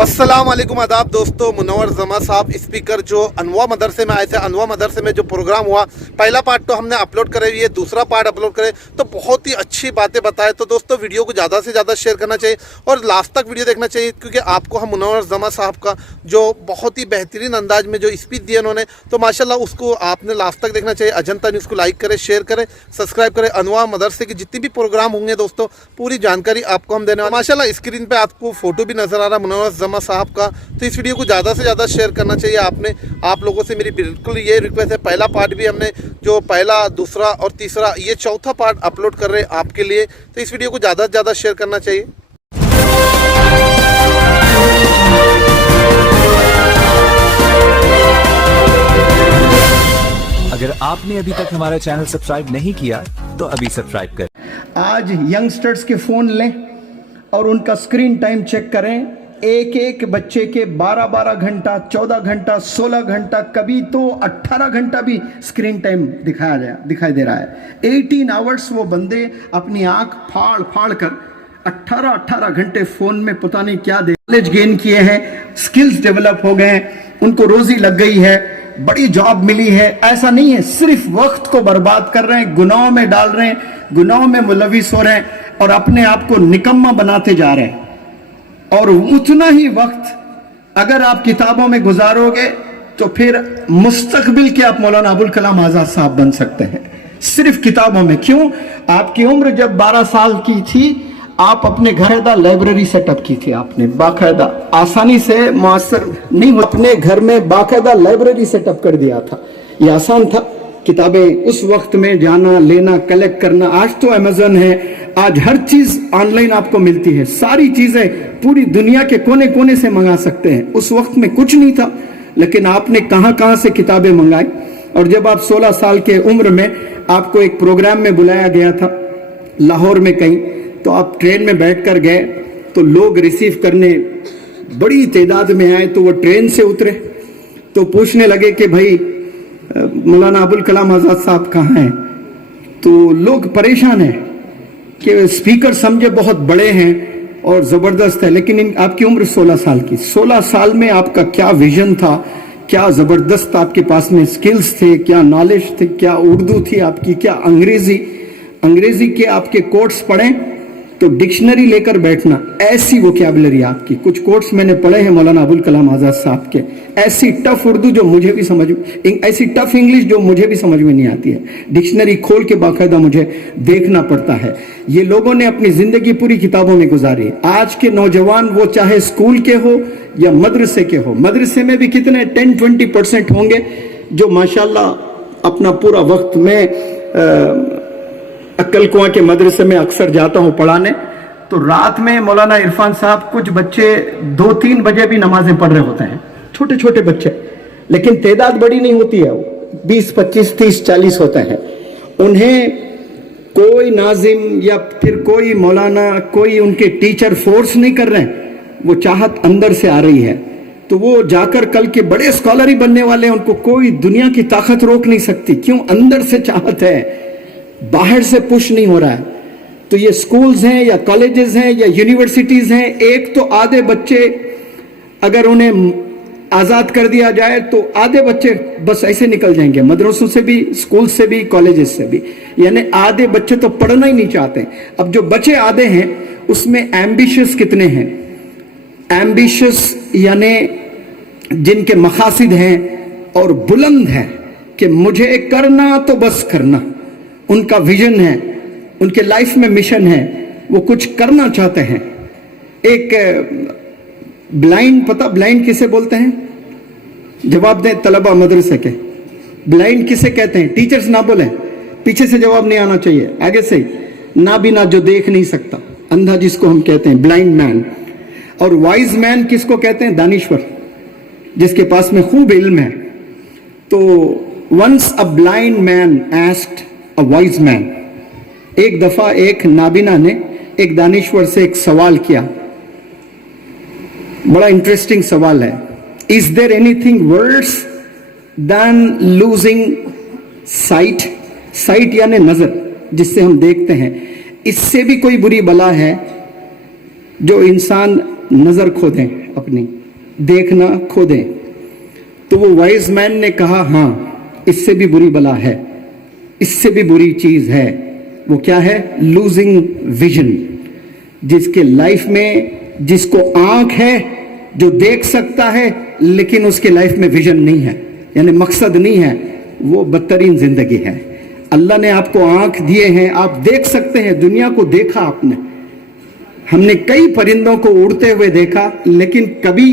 अस्सलाम वालेकुम आदाब दोस्तों। मुनव्वर जमा साहब स्पीकर जो अनवा मदरसे में आए थे, अनवा मदरसे में जो प्रोग्राम हुआ, पहला पार्ट तो हमने अपलोड करे हुई है, दूसरा पार्ट अपलोड करे तो बहुत ही अच्छी बातें बताए। तो दोस्तों वीडियो को ज़्यादा से ज़्यादा शेयर करना चाहिए और लास्ट तक वीडियो देखना चाहिए, क्योंकि आपको हम मुनव्वर जमा साहब का जो बहुत ही बेहतरीन अंदाज में जो स्पीच दिए उन्होंने, तो माशाल्लाह उसको आपने लास्ट तक देखना चाहिए। अजंता न्यूज़ को लाइक करें, शेयर करें, सब्सक्राइब करें। अनवा मदरसे की जितनी भी प्रोग्राम होंगे दोस्तों, पूरी जानकारी आपको हम देने वाले। माशाल्लाह स्क्रीन पर आपको फोटो भी नज़र आ रहा है मुनव्वर जमा साहब का। तो इस वीडियो को ज़्यादा से ज़्यादा शेयर करना चाहिए। आप लोगों से मेरी बिल्कुल ये रिक्वेस्ट है। पहला पार्ट भी हमने जो पहला, दूसरा और तीसरा, ये चौथा पार्ट अपलोड कर रहे हैं आपके लिए। तो इस वीडियो को ज़्यादा से ज़्यादा शेयर करना चाहिए। अगर आपने अभी तक हमारा चैनल सब्सक्राइब नहीं किया तो अभी सब्सक्राइब करें। आज यंगस्टर्स के फ़ोन लें और उनका स्क्रीन टाइम चेक करें। एक एक बच्चे के 12-12 घंटा, 14 घंटा, 16 घंटा, कभी तो 18 घंटा भी स्क्रीन टाइम दिखाई दे रहा है। 18 आवर्स वो बंदे अपनी आंख फाड़ फाड़ कर 18 घंटे फ़ोन में पता नहीं क्या नॉलेज गेन किए हैं, स्किल्स डेवलप हो गए हैं, उनको रोज़ी लग गई है, बड़ी जॉब मिली है। ऐसा नहीं है, सिर्फ वक्त को बर्बाद कर रहे हैं, गुनाहों में डाल रहे हैं, गुनाहों में मुलविस हो रहे हैं और अपने आप को निकम्मा बनाते जा रहे हैं। और उतना ही वक्त अगर आप किताबों में गुजारोगे तो फिर मुस्तकबिल के आप मौलाना अबुल कलाम आजाद साहब बन सकते हैं, सिर्फ किताबों में। क्यों? आपकी उम्र जब 12 साल की थी, आप अपने घर लाइब्रेरी सेटअप की थी, आपने बाकायदा, आसानी से मुअस्सर नहीं, अपने घर में बाकायदा लाइब्रेरी सेटअप कर दिया था। ये आसान था, किताबें उस वक्त में जाना, लेना, कलेक्ट करना। आज तो अमेज़न है, आज हर चीज ऑनलाइन आपको मिलती है, सारी चीजें पूरी दुनिया के कोने कोने से मंगा सकते हैं। उस वक्त में कुछ नहीं था, लेकिन आपने कहां से किताबें मंगाई। और जब आप 16 साल के उम्र में आपको एक प्रोग्राम में बुलाया गया था लाहौर में कहीं, तो आप ट्रेन में बैठकर गए, तो लोग रिसीव करने बड़ी तादाद में आए। तो वो ट्रेन से उतरे तो पूछने लगे कि भाई मौलाना अबुल कलाम आजाद साहब कहाँ हैं? तो लोग परेशान हैं कि स्पीकर समझे बहुत बड़े हैं और ज़बरदस्त है, लेकिन आपकी उम्र 16 साल की। 16 साल में आपका क्या विजन था, क्या ज़बरदस्त आपके पास में स्किल्स थे, क्या नॉलेज थे, क्या उर्दू थी आपकी, क्या अंग्रेजी के आपके कोट्स पढ़ें तो डिक्शनरी लेकर बैठना, ऐसी वोकैबुलरी आपकी। कुछ कोट्स मैंने पढ़े हैं मौलाना अबुल कलाम आजाद साहब के, ऐसी टफ उर्दू जो मुझे भी ऐसी टफ इंग्लिश जो मुझे भी समझ में नहीं आती है, डिक्शनरी खोल के बाकायदा मुझे देखना पड़ता है। ये लोगों ने अपनी जिंदगी पूरी किताबों में गुजारी। आज के नौजवान, वो चाहे स्कूल के हो या मदरसे के हो, मदरसे में भी कितने 10-20% होंगे जो माशाल्लाह अपना पूरा वक्त में अक्कल कुआं के मदरसे में अक्सर जाता हूं पढ़ाने, तो रात में मौलाना इरफान साहब, कुछ बच्चे 2-3 बजे भी नमाजें पढ़ रहे होते हैं, छोटे छोटे बच्चे, लेकिन तादाद बड़ी नहीं होती है, 20, 25, 30, 40 होते हैं। उन्हें कोई नाजिम या फिर कोई मौलाना, कोई उनके टीचर फोर्स नहीं कर रहे हैं, वो चाहत अंदर से आ रही है। तो वो जाकर कल के बड़े स्कॉलर ही बनने वाले हैं, उनको कोई दुनिया की ताकत रोक नहीं सकती। क्यों? अंदर से चाहत है, बाहर से पुश नहीं हो रहा है। तो ये स्कूल्स हैं या कॉलेजेस हैं या यूनिवर्सिटीज हैं, एक तो आधे बच्चे अगर उन्हें आजाद कर दिया जाए तो आधे बच्चे बस ऐसे निकल जाएंगे, मदरसों से भी, स्कूल से भी, कॉलेजेस से भी, यानी आधे बच्चे तो पढ़ना ही नहीं चाहते। अब जो बचे आधे हैं उसमें एम्बिशियस कितने हैं? एम्बिशियस यानी जिनके मकासिद हैं और बुलंद हैं कि मुझे करना तो बस करना, उनका विजन है, उनके लाइफ में मिशन है, वो कुछ करना चाहते हैं। एक ब्लाइंड, पता ब्लाइंड किसे बोलते हैं? जवाब दें तलबा मदरसे के, ब्लाइंड किसे कहते हैं? टीचर्स ना बोले, पीछे से जवाब नहीं आना चाहिए, आगे से। नाबीना, जो देख नहीं सकता, अंधा जिसको हम कहते हैं ब्लाइंड मैन। और वाइज मैन किसको कहते हैं? दानिश्वर, जिसके पास में खूब इल्म है। तो once a blind man asked a wise man, एक दफा एक नाबीना ने एक दानिश्वर से एक सवाल किया, बड़ा इंटरेस्टिंग सवाल है। Is there anything worse than losing sight? Sight यानी नजर, जिससे हम देखते हैं, इससे भी कोई बुरी बला है जो इंसान नजर खो दें, अपनी, देखना खो दें। तो वो वाइज मैन ने कहा हाँ इससे भी बुरी बला है, इससे भी बुरी चीज है। वो क्या है? Losing vision. जिसके लाइफ में, जिसको आंख है, जो देख सकता है लेकिन उसके लाइफ में विजन नहीं है, यानी मकसद नहीं है, वो बदतरीन जिंदगी है। अल्लाह ने आपको आंख दिए हैं, आप देख सकते हैं, दुनिया को देखा आपने। हमने कई परिंदों को उड़ते हुए देखा, लेकिन कभी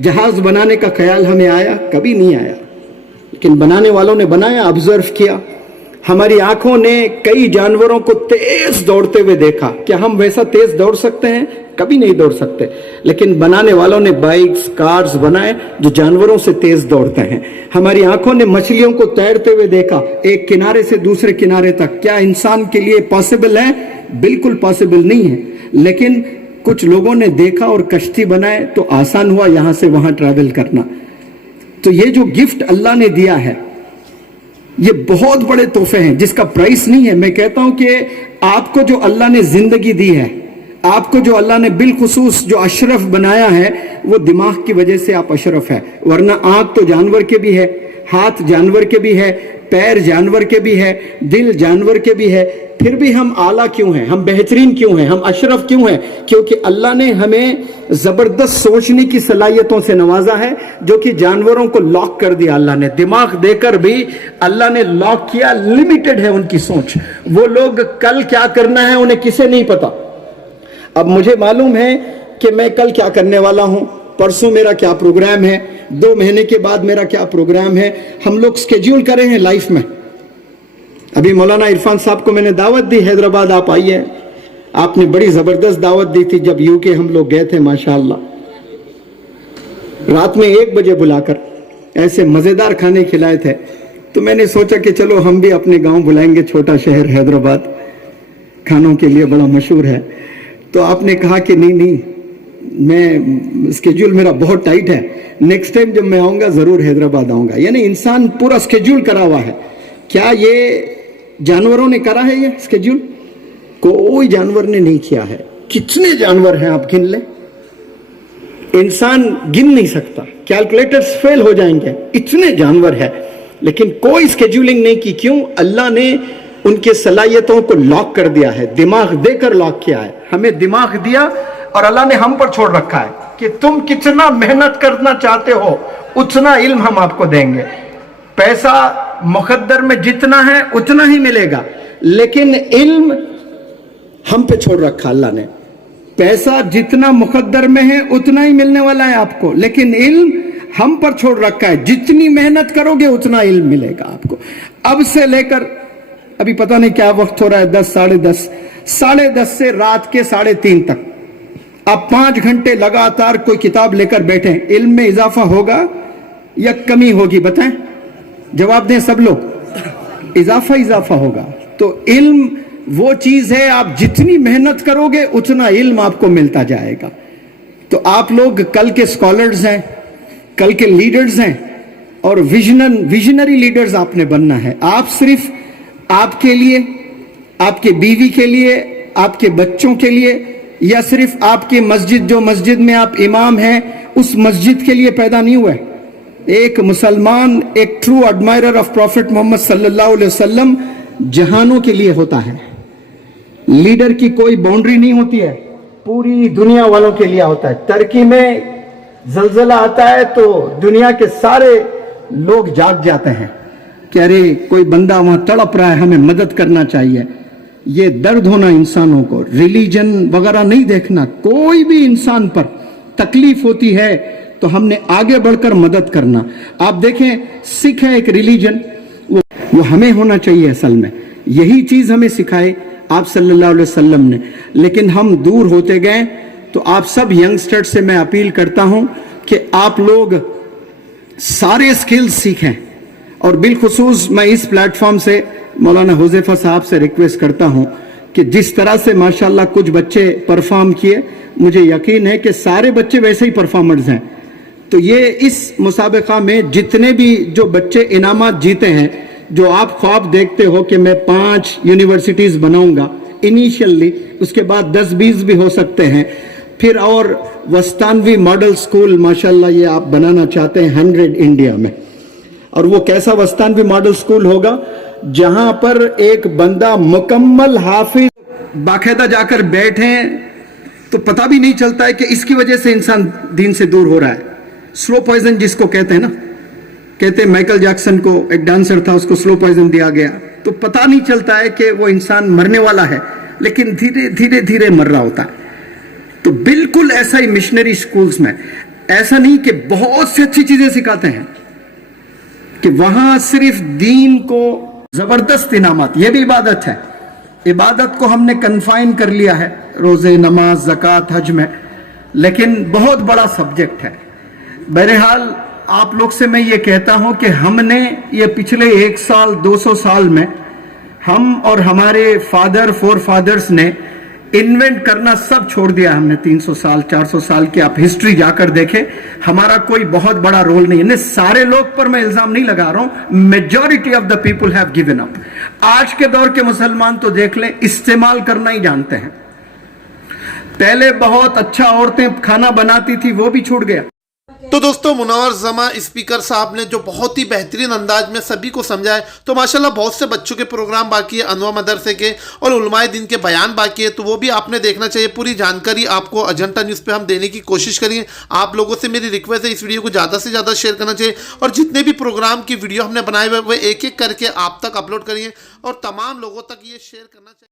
जहाज बनाने का ख्याल हमें आया? कभी नहीं आया। लेकिन बनाने वालों ने बनाया, ऑब्जर्व किया। हमारी आंखों ने कई जानवरों को तेज दौड़ते हुए देखा। क्या हम वैसा तेज दौड़ सकते हैं? कभी नहीं दौड़ सकते। लेकिन बनाने वालों ने बाइक्स, कार्स बनाए जो जानवरों से तेज दौड़ते हैं। हमारी आंखों ने मछलियों को तैरते हुए देखा, एक किनारे से दूसरे किनारे तक। क्या इंसान के लिए पॉसिबल है? बिल्कुल पॉसिबल नहीं है। लेकिन कुछ लोगों ने देखा और कश्ती बनाए तो आसान हुआ यहां से वहां ट्रैवल करना। तो ये जो गिफ्ट अल्लाह ने दिया है, ये बहुत बड़े तोहफे हैं जिसका प्राइस नहीं है। मैं कहता हूं कि आपको जो अल्लाह ने जिंदगी दी है, आपको जो अल्लाह ने बिलखुसूस जो अशरफ बनाया है, वो दिमाग की वजह से आप अशरफ है। वरना आंख तो जानवर के भी है, हाथ जानवर के भी है, पैर जानवर के भी है, दिल जानवर के भी है, फिर भी हम आला क्यों हैं? हम बेहतरीन क्यों हैं? हम अशरफ क्यों हैं? क्योंकि अल्लाह ने हमें जबरदस्त सोचने की सलाहियतों से नवाजा है, जो कि जानवरों को लॉक कर दिया अल्लाह ने। दिमाग देकर भी अल्लाह ने लॉक किया। लिमिटेड है उनकी सोच। वो लोग कल क्या करना है उन्हें किसे नहीं पता। अब मुझे मालूम है कि मैं कल क्या करने वाला हूं, परसों मेरा क्या प्रोग्राम है, 2 महीने के बाद मेरा क्या प्रोग्राम है। हम लोग स्केड्यूल करे हैं लाइफ में। अभी मौलाना इरफान साहब को मैंने दावत दी, हैदराबाद आप आइए। आपने बड़ी जबरदस्त दावत दी थी जब यूके हम लोग गए थे, माशाअल्लाह। रात में 1 बजे बुलाकर ऐसे मजेदार खाने खिलाए थे। तो मैंने सोचा कि चलो हम भी अपने गांव बुलाएंगे, छोटा शहर हैदराबाद खानों के लिए बड़ा मशहूर है। तो आपने कहा कि नहीं, मैं स्केड्यूल मेरा बहुत टाइट है, नेक्स्ट टाइम जब मैं आऊंगा जरूर हैदराबाद आऊंगा। यानी इंसान पूरा स्केड्यूल करा हुआ है। क्या ये जानवरों ने करा है ये स्केड्यूल? कोई जानवर ने नहीं किया है। कितने जानवर हैं आप गिन लें, इंसान गिन नहीं सकता, कैलकुलेटर्स फेल हो जाएंगे, इतने जानवर है। लेकिन कोई स्केड्यूलिंग नहीं की। क्यों? अल्लाह ने उनके सलाहियतों को लॉक कर दिया है, दिमाग देकर लॉक किया है। हमें दिमाग दिया और अल्लाह ने हम पर छोड़ रखा है कि तुम कितना मेहनत करना चाहते हो उतना इल्म हम आपको देंगे। पैसा मुकद्दर में जितना है उतना ही मिलेगा, लेकिन इल्म हम पे छोड़ रखा अल्लाह ने। पैसा जितना मुकद्दर में है उतना ही मिलने वाला है आपको, लेकिन इल्म हम पर छोड़ रखा है। जितनी मेहनत करोगे उतना इल्म मिलेगा आपको। अब से लेकर अभी पता नहीं क्या वक्त हो रहा है, 10, साढ़े 10 से रात के 3:30 तक आप 5 घंटे लगातार कोई किताब लेकर बैठे, इल्म में इजाफा होगा या कमी होगी? बताएं, जवाब दें सब लोग। इजाफा होगा। तो इल्म वो चीज है, आप जितनी मेहनत करोगे उतना इल्म आपको मिलता जाएगा। तो आप लोग कल के स्कॉलर्स हैं, कल के लीडर्स हैं, और विजनरी लीडर्स आपने बनना है। आप सिर्फ आपके लिए, आपके बीवी के लिए, आपके बच्चों के लिए, या सिर्फ आपकी मस्जिद, जो मस्जिद में आप इमाम हैं, उस मस्जिद के लिए पैदा नहीं हुए। एक मुसलमान, एक true admirer of prophet Muhammad सल्लल्लाहु अलैहि वसल्लम जहानों के लिए होता है। लीडर की कोई बाउंड्री नहीं होती है, पूरी दुनिया वालों के लिए होता है। टर्की में जलजला आता है तो दुनिया के सारे लोग जाग जाते हैं कि अरे कोई बंदा वहां तड़प रहा है, हमें मदद करना चाहिए। ये दर्द होना इंसानों को, रिलीजन वगैरह नहीं देखना। कोई भी इंसान पर तकलीफ होती है तो हमने आगे बढ़कर मदद करना। आप देखें, सिख है एक रिलीजन, वो हमें होना चाहिए असल में। यही चीज हमें सिखाई आप सल्लल्लाहु अलैहि वसल्लम ने। लेकिन हम दूर होते गए। तो आप सब यंगस्टर्स से मैं अपील करता हूं कि आप लोग सारे स्किल्स सीखें। और बिलखुसूस मैं इस प्लेटफॉर्म से मौलाना हुज़ैफा साहब से रिक्वेस्ट करता हूं कि जिस तरह से माशाल्लाह कुछ बच्चे परफॉर्म किए, मुझे यकीन है कि सारे बच्चे वैसे ही परफॉर्मर्स हैं। तो ये इस मुसाबिका में जितने भी जो बच्चे इनामात जीते हैं, जो आप ख्वाब देखते हो कि मैं 5 यूनिवर्सिटीज बनाऊंगा इनिशियली, उसके बाद 10-20 भी हो सकते हैं, फिर और वस्तानवी मॉडल स्कूल माशाल्लाह ये आप बनाना चाहते हैं 100 इंडिया में। और वो कैसा वस्तानवी मॉडल स्कूल होगा, जहां पर एक बंदा मुकम्मल हाफिज बाकायदा जाकर बैठे तो पता भी नहीं चलता है कि इसकी वजह से इंसान दीन से दूर हो रहा है। स्लो पॉइजन जिसको कहते हैं ना, कहते हैं माइकल जैक्सन को, एक डांसर था, उसको स्लो पॉइजन दिया गया तो पता नहीं चलता है कि वो इंसान मरने वाला है, लेकिन धीरे धीरे धीरे मर रहा होता है। तो बिल्कुल ऐसा ही मिशनरी स्कूल्स में, ऐसा नहीं कि बहुत सी अच्छी चीजें सिखाते हैं, कि वहां सिर्फ दीन को जबरदस्त इनामत, यह भी इबादत है, इबादत को हमने कन्फाइन कर लिया है रोजे, नमाज, ज़कात, हज में, लेकिन बहुत बड़ा सब्जेक्ट है। बहरहाल आप लोग से मैं ये कहता हूं कि हमने ये पिछले 1 साल 200 साल में हम और हमारे फादर फोर फादर्स ने इन्वेंट करना सब छोड़ दिया। हमने 300 साल 400 साल की आप हिस्ट्री जाकर देखें, हमारा कोई बहुत बड़ा रोल नहीं है। सारे लोग पर मैं इल्जाम नहीं लगा रहा हूं, majority of the people have given up. आज के दौर के मुसलमान तो देख लें, इस्तेमाल करना ही जानते हैं। पहले बहुत अच्छा औरतें खाना बनाती थी, वो भी छूट गया। तो दोस्तों मुनव्वर जमा स्पीकर साहब ने जो बहुत ही बेहतरीन अंदाज में सभी को समझाया, तो माशाल्लाह बहुत से बच्चों के प्रोग्राम बाकी है अनवा मदरसे के, और उलमाए दिन के बयान बाकी है, तो वो भी आपने देखना चाहिए। पूरी जानकारी आपको अजंता न्यूज़ पे हम देने की कोशिश करेंगे। आप लोगों से मेरी रिक्वेस्ट है, इस वीडियो को ज़्यादा से ज़्यादा शेयर करना चाहिए, और जितने भी प्रोग्राम की वीडियो हमने बनाए हुए वो एक एक करके आप तक अपलोड करिए और तमाम लोगों तक ये शेयर करना चाहिए।